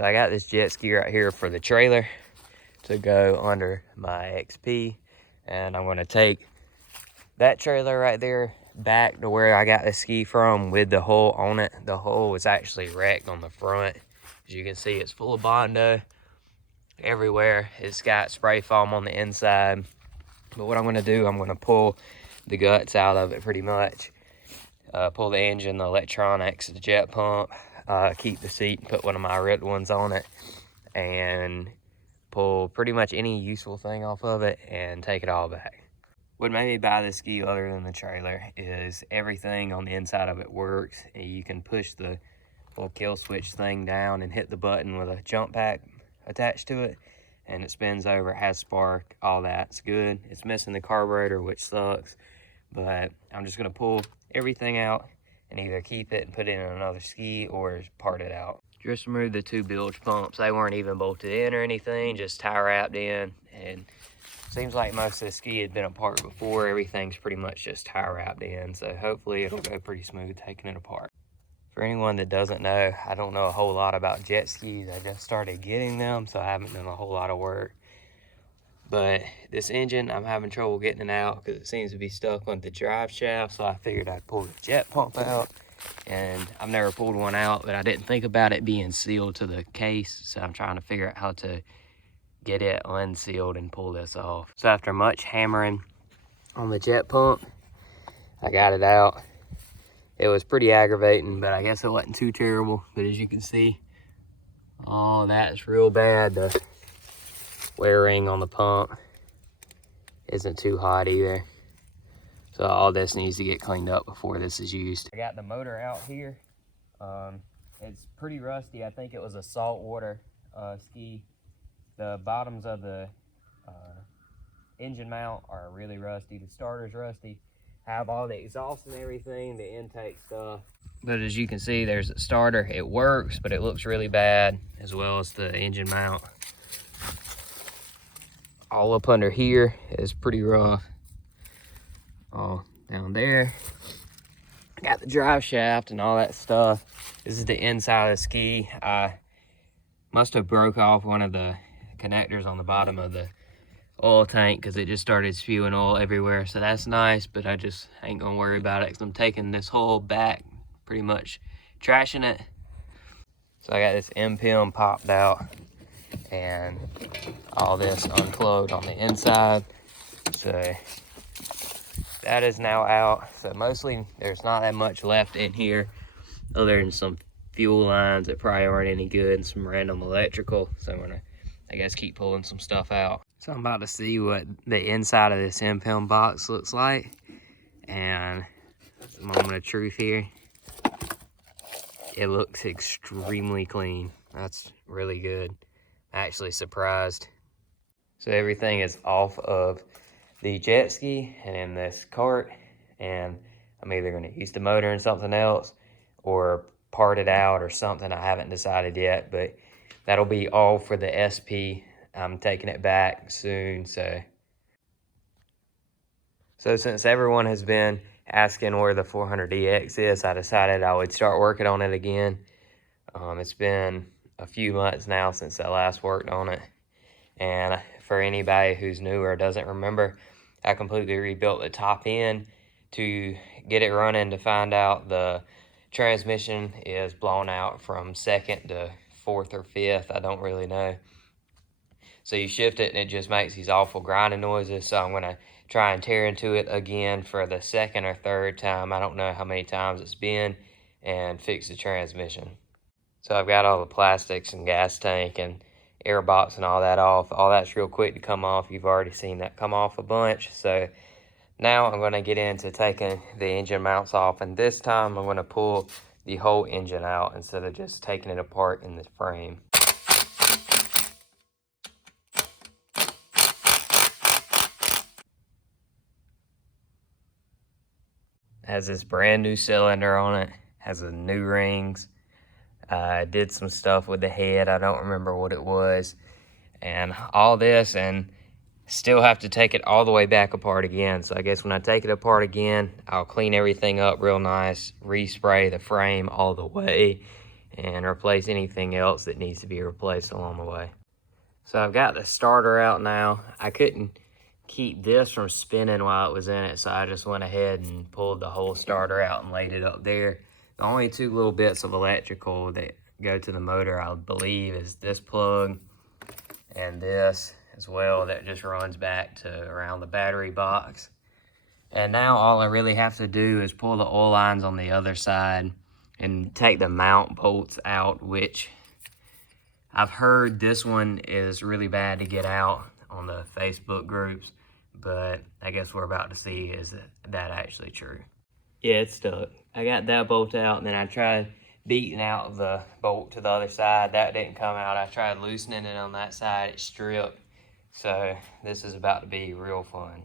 So I got this jet ski right here for the trailer to go under my XP, and I'm gonna take that trailer right there back to where I got the ski from with the hole on it. The hole was actually wrecked on the front. As you can see, it's full of Bondo everywhere. It's got spray foam on the inside. But what I'm gonna do, I'm gonna pull the guts out of it pretty much. Pull the engine, the electronics, the jet pump, keep the seat and put one of my ripped ones on it, and pull pretty much any useful thing off of it and take it all back. What made me buy this ski other than the trailer is everything on the inside of it works. You can push the little kill switch thing down and hit the button with a jump pack attached to it, and it spins over, it has spark, all that's good. It's missing the carburetor, which sucks, but I'm just gonna pull everything out and either keep it and put it in another ski or part it out. Just removed the 2 bilge pumps. They weren't even bolted in or anything, just tie wrapped in, and seems like most of the ski had been apart before. Everything's pretty much just tie wrapped in, so hopefully it'll go pretty smooth taking it apart. For anyone that doesn't know, I don't know a whole lot about jet skis. I just started getting them, so I haven't done a whole lot of work. But this engine, I'm having trouble getting it out because it seems to be stuck on the drive shaft, so I figured I'd pull the jet pump out. And I've never pulled one out, but I didn't think about it being sealed to the case, so I'm trying to figure out how to get it unsealed and pull this off. So after much hammering on the jet pump, I got it out. It was pretty aggravating, but I guess it wasn't too terrible. But as you can see, oh, that's real bad. The wear ring on the pump isn't too hot either. So all this needs to get cleaned up before this is used. I got the motor out here. It's pretty rusty. I think it was a saltwater ski. The bottoms of the engine mount are really rusty. The starter's rusty. Have all the exhaust and everything, the intake stuff. But as you can see, there's a starter. It works, but it looks really bad, as well as the engine mount. All up under here is pretty rough. All down there. Got the drive shaft and all that stuff. This is the inside of the ski. I must have broke off one of the connectors on the bottom of the oil tank because it just started spewing oil everywhere. So that's nice, but I just ain't gonna worry about it because I'm taking this whole back, pretty much trashing it. So I got this M-pin popped out and all this unplugged on the inside. So that is now out. So mostly there's not that much left in here other than some fuel lines that probably aren't any good and some random electrical. So I'm gonna, I guess, keep pulling some stuff out. So I'm about to see what the inside of this M-pin box looks like. And it's a moment of truth here. It looks extremely clean. That's really good. Actually surprised. So everything is off of the jet ski and in this cart, and I'm either going to use the motor in something else or part it out or something. I haven't decided yet, but that'll be all for the SP. I'm taking it back soon. So since everyone has been asking where the 400DX is, I decided I would start working on it again. It's been a few months now since I last worked on it, and for anybody who's new or doesn't remember, I completely rebuilt the top end to get it running, to find out the transmission is blown out from 2nd to 4th or 5th. I don't really know. So you shift it and it just makes these awful grinding noises. So I'm going to try and tear into it again for the 2nd or 3rd time. I don't know how many times it's been, and fix the transmission. So I've got all the plastics and gas tank and air box and all that off. All that's real quick to come off. You've already seen that come off a bunch. So now I'm going to get into taking the engine mounts off, and this time I'm going to pull the whole engine out instead of just taking it apart in the frame. Has this brand new cylinder on it, has the new rings. I did some stuff with the head. I don't remember what it was. And all this, and still have to take it all the way back apart again. So I guess when I take it apart again, I'll clean everything up real nice, respray the frame all the way, and replace anything else that needs to be replaced along the way. So I've got the starter out now. I couldn't keep this from spinning while it was in it, so I just went ahead and pulled the whole starter out and laid it up there. The only two little bits of electrical that go to the motor, I believe, is this plug and this as well, that just runs back to around the battery box. And now all I really have to do is pull the oil lines on the other side and take the mount bolts out, which I've heard this one is really bad to get out on the Facebook groups, but I guess we're about to see is that actually true. Yeah, it's stuck. I got that bolt out, and then I tried beating out the bolt to the other side. That didn't come out. I tried loosening it on that side. It stripped. So this is about to be real fun.